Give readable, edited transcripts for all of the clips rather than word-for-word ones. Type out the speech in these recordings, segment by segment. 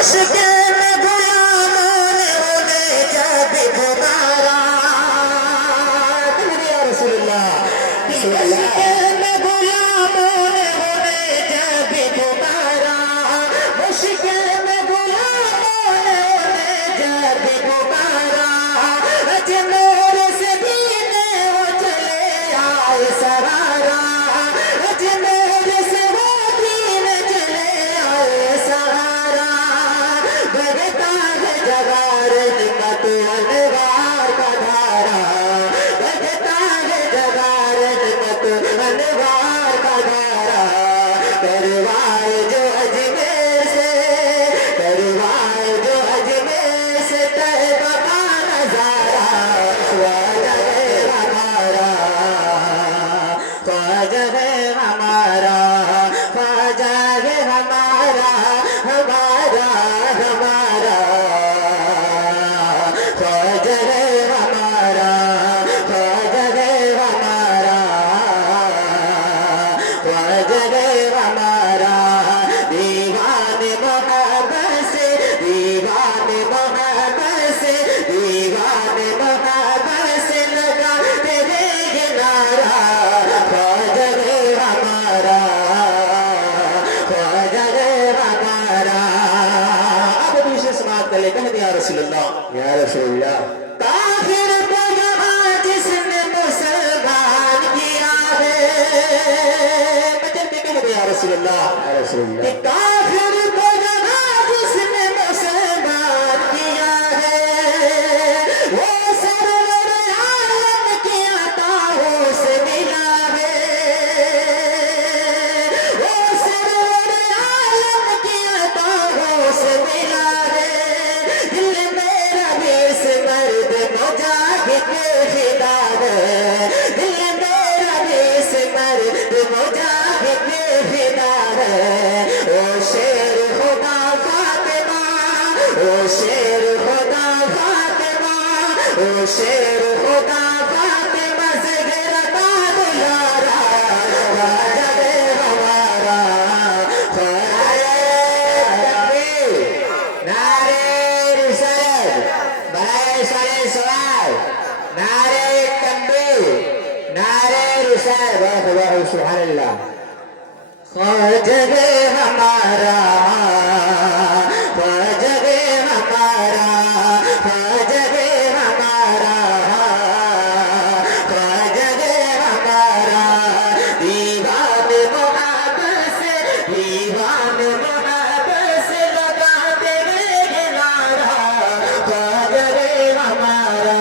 मुश्किल में गुलामों ने उन्हें जब पुकारा या रसूलुल्लाह मुश्किल में गुलामों ने उन्हें जब पुकारा मुश्किल में गुलामों ने उन्हें जब पुकारा अजमेर से दीने वो चले आए सहारा अजमेर से वो दीने चले आए सहारा बगता है जगार निमत अनवार का धारा बगता है जगार निमत अनवार का धारा करवाए जो अजमेर से करवाए जो अजमेर से तैबा का नजारा ख्वाजा है हमारा ख्वाजा है हमारा ख्वाजा है हमारा हमारा हमारा ख्वाजा है हमारा ख्वाजा है हमारा ख्वाजा है हमारा दीवाने मोहब्बत से दीवाने मोहब्बत से दीवाने मोहब्बत से लगा तेरे ये नारा ख्वाजा है हमारा ख्वाजा है हमारा अब दूसरे समाज तले कह दिया रसूलुल्लाह या रसूलुल्लाह काफिर को यहाँ जिसने मुसलमान किया है मतलब कह दिया रसूलुल्लाह या रसूलुल्लाह काफिर को यहाँ जिसने मुसलमान किया है वो सरवर आलम की अताओं से मिला है वो सरवर आलम की अताओं से मिला है दिल मेरा भी इस मर्द मुजाहिद फिदा है दिल मेरा भी इस मर्द मुजाहिद फिदा है ओ शेर खुदा फातिमा ओ शेर खुदा फातिमा ओ शेर खुदा फातिमा ज़हरा का दुलारा ख्वाजा है हमारा ख्वाजा तकबीर नारे रिसालत बड़े सारे सवाल नारे तकबीर नारे रिसालत वाह वाह सुभान अल्लाह ख्वाजा है हमारा ख्वाजा है हमारा ख्वाजा है हमारा ख्वाजा है हमारा दीवाने मोहब्बत से दीवाने मोहब्बत से लगा तेरे ये नारा ख्वाजा है हमारा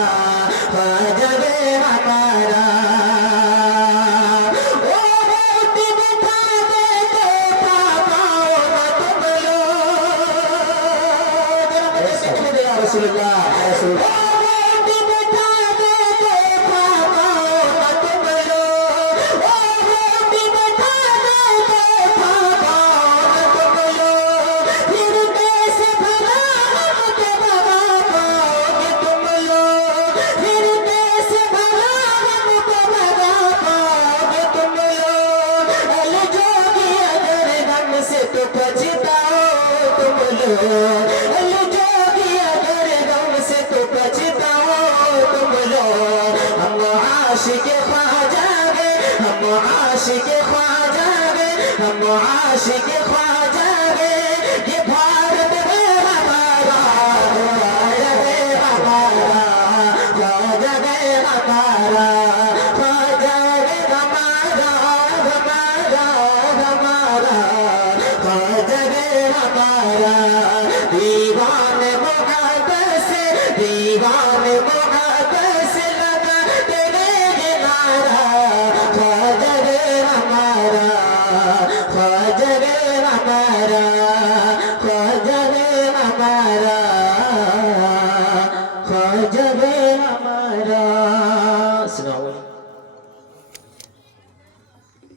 ख्वाजा है हमारा ओ होती बिठा दे तो पापाओं में तुम लोग या रसूलुल्लाह या रसूलुल्लाह तो पछताओ तुम लोग जोगी अगर गम से तो पछताओ तुम लोग हम आशिक़ ख्वाजा हैं हम आशिक़ ख्वाजा हैं हम आशिक़ ख्वाजा